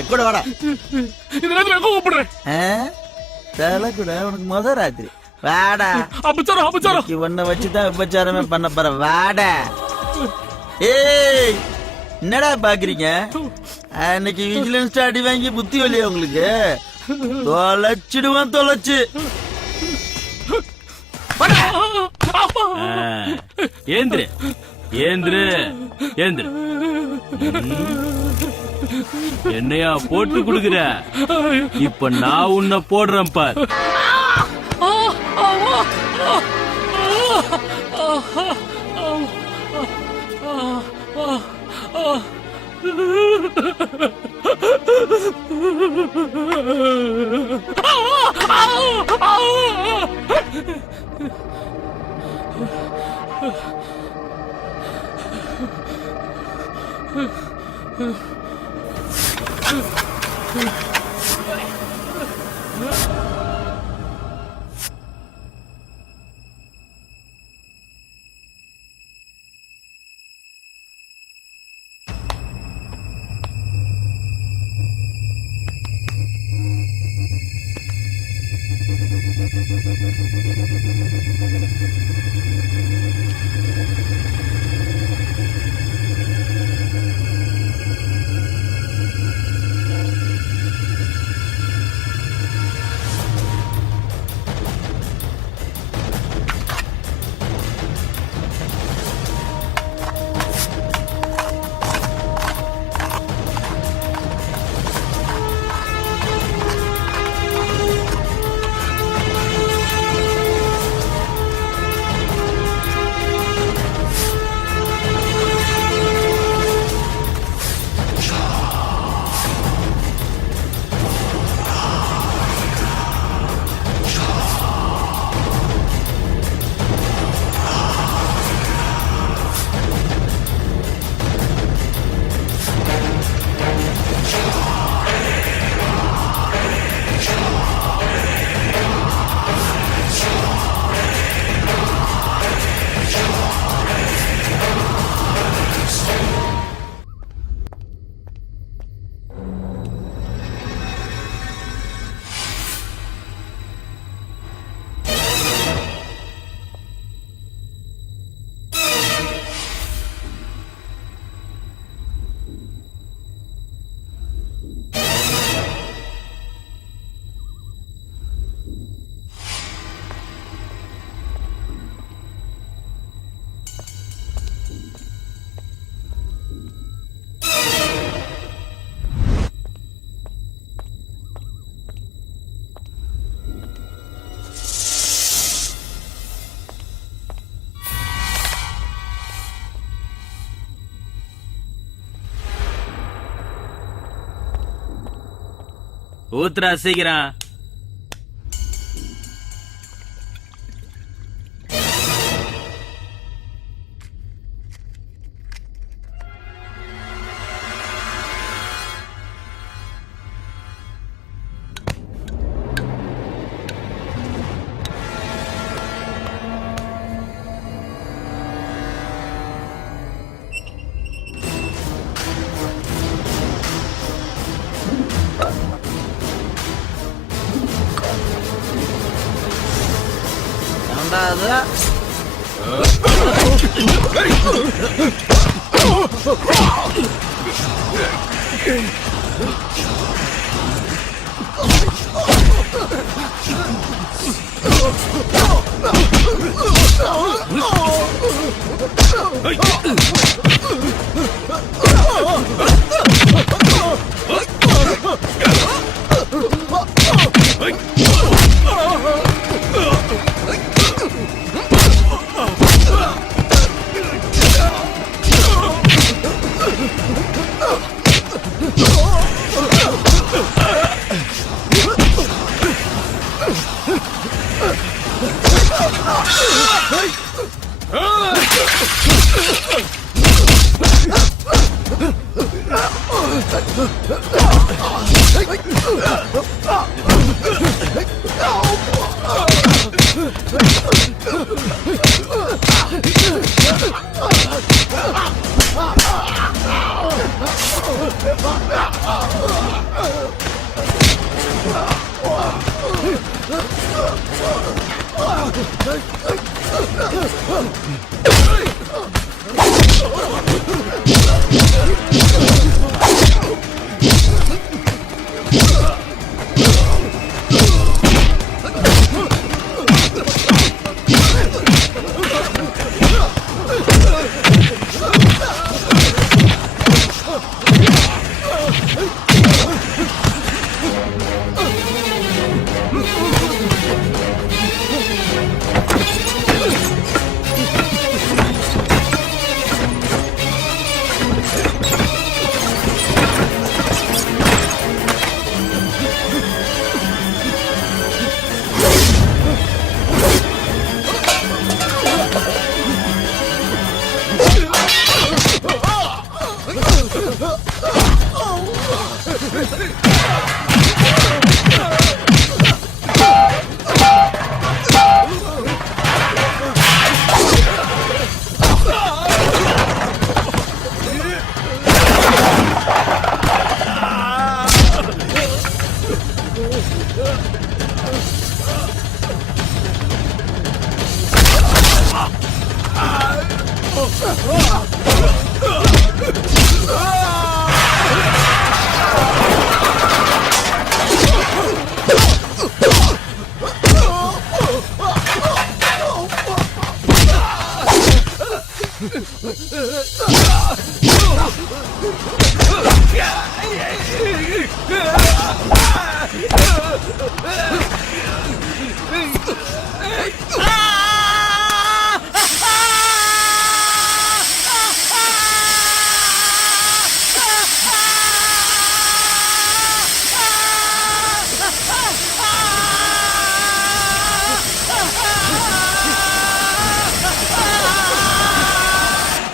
எக்கூட வாடா. தலை கூட உனக்கு முத ராத்திரி வாடா. உன்னை வச்சுதான் விபச்சாரமே பண்ண போற. வாடா. ஏய் என்னடா பாக்குறீங்க? அன்னைக்கு விஜிலன்ஸ் அடி வாங்கி புத்தி வலியா உங்களுக்கு? தொலைச்சிடுவான் தொலைச்சு. ஏந்திரு ஏந்திரு ஏந்திரு. என்னையா போட்டு குடுக்குற? இப்ப நான் உன்னை போடுறேன் பார். ஊத்துறா சீக்கிரம்.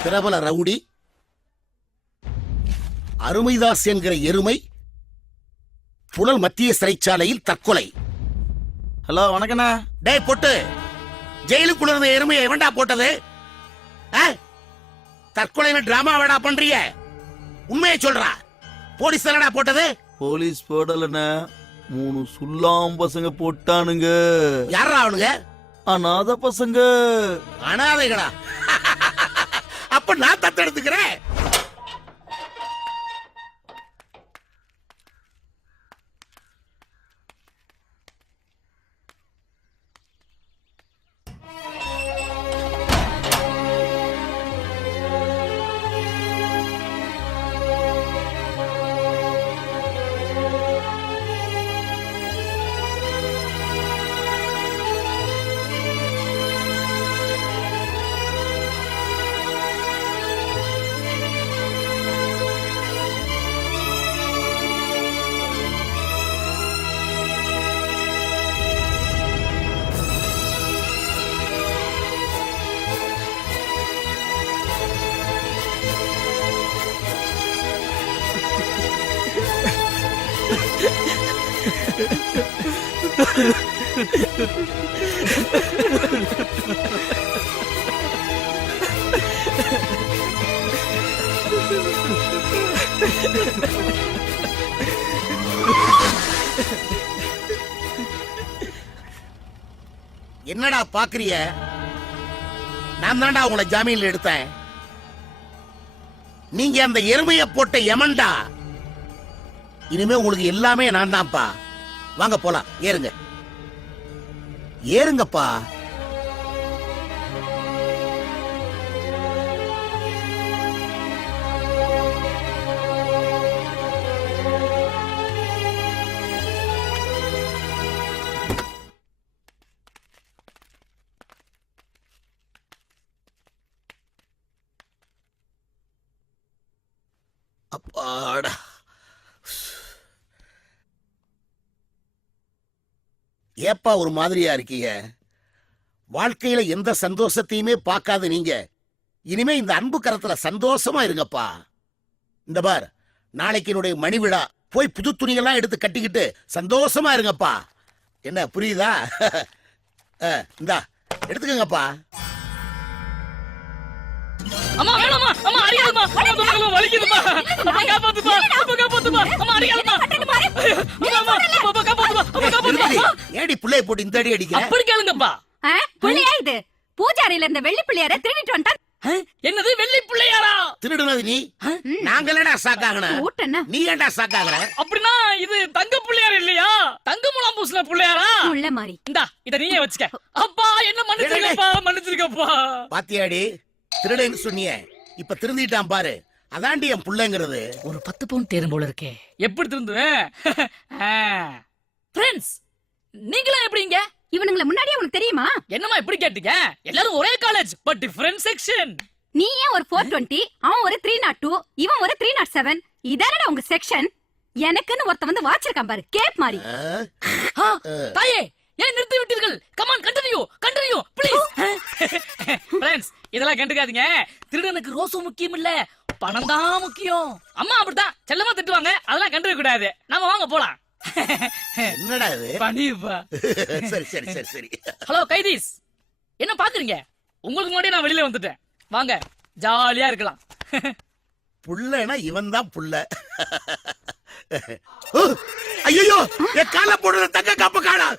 பிரபல ரவுடி அருமைதாஸ் என்கிற எருமை புழல் மத்திய சிறைச்சாலையில் தற்கொலை. ஹலோ வணக்கண்ணா. டேய் பொட்டு, ஜெயிலுக்குள்ள இருந்த எருமையை எவன்டா போட்டது? தற்கொலை டிராமா வேடா பண்றிய? உண்மையை சொல்றா, போலீஸ் தானடா போட்டது? போலீஸ் போடலண்ணா, 3 சுல்லாம் பசங்க போட்டானுங்க. யாரா அவனுங்க? அநாத பசங்க. அனாதைகளா? அப்ப நான் தத்தெடுத்துக்கிறேன். என்னடா பாக்குறிய? நான் தான்டா உங்களை ஜாமீன்ல எடுத்தேன். நீங்க அந்த எருமையை போட்ட யமன்டா. இனிமே உங்களுக்கு எல்லாமே நான் தான்ப்பா. வாங்க போலாம், ஏறுங்க ஏறுங்கப்பா. அப்பாடா, ஏப்பா ஒரு மாதிரியா இருக்கீங்க? வாழ்க்கையில எந்த சந்தோஷத்தையுமே பார்க்காத நீங்க இனிமே இந்த அன்பு கரத்துல சந்தோஷமா இருங்கப்பா. இந்த பார், நாளைக்கு என்னுடைய மணி விழா. போய் புது துணியெல்லாம் எடுத்து கட்டிக்கிட்டு சந்தோஷமா இருங்கப்பா. என்ன புரியுதா? இந்தா எடுத்துக்கங்கப்பா. அம்மா வேணாமா அம்மா அடிக்காதம்மா அம்மா வலிக்குதுமா அம்மா காப்பாத்துமா அம்மா அடிக்காதம்மா அம்மா காப்பாத்துமா அம்மா காப்பாத்துமா ஏடி புள்ளைய போட்டு இந்த அடி அடிக்கிற? அப்படி கேளுங்கப்பா. பிள்ளையா இது? பூஜாரியில இருந்த வெள்ளி பிள்ளையார திருடிட்டு வந்துட்டான். என்னது வெள்ளி பிள்ளையாரா? திருடுனது நீ, நாங்களடா சாக்காகன. ஊட்டன்னா நீ ஏன்டா சாக்காகற? அப்படின்னா இது தங்க பிள்ளையார் இல்லையா? தங்க முலாம் பூசின பிள்ளையாரா? உள்ள மாதிரி. இந்தா இத நீயே வச்சுக்க. அப்பா என்ன மன்னிச்சிருக்கப்பா. பாத்தியாடி, திருடன்னு சொன்னியே, இப்ப திருந்திட்டான் பாரு. அதாண்டி என் புள்ளைங்கிறது. ஒரு 10 பவுன் தேரும் போல இருக்கே. எப்படி திருந்துவேன்? ஃப்ரெண்ட்ஸ், நீங்களா எப்படிங்க? இவனுங்கள முன்னாடியே உனக்கு தெரியுமா? என்னமா இப்படி கேட்டீங்க? எல்லாரும் ஒரே காலேஜ் பட் டிஃபரண்ட் செக்ஷன். நீ ஏன் ஒரு 420, அவன் ஒரு 302, இவன் ஒரு 307. இதானடா உங்க செக்ஷன். எனக்குன்னு ஒருத்த வந்து வாச்சிருக்கான் பாரு, கேப் மாதிரி. தாயே ஏன் நிறுத்தி விட்டீர்கள்? Come on continue please. ஃப்ரெண்ட்ஸ், இதெல்லாம் கண்டுக்காதீங்க. திருடனுக்கு ரோசம் முக்கியம் இல்ல, பணம் தான் முக்கியம். அம்மா அப்படிதான் செல்லமா திட்டுவாங்க, அதெல்லாம் கண்டுக்க கூடாது. நாம வாங்க போலாம். என்னடா இது? பணிப்பா. சரி சரி சரி சரி. ஹலோ கைதீஸ், என்ன பாக்குறீங்க? உங்களுக்கு முன்னாடி நான் வெளியில வந்துட்டேன். வாங்க ஜாலியா இருக்கலாம். புள்ளனா இவன் தான் புள்ள. ஐயோ, என் கால போடுற தங்க காப்பு காணா.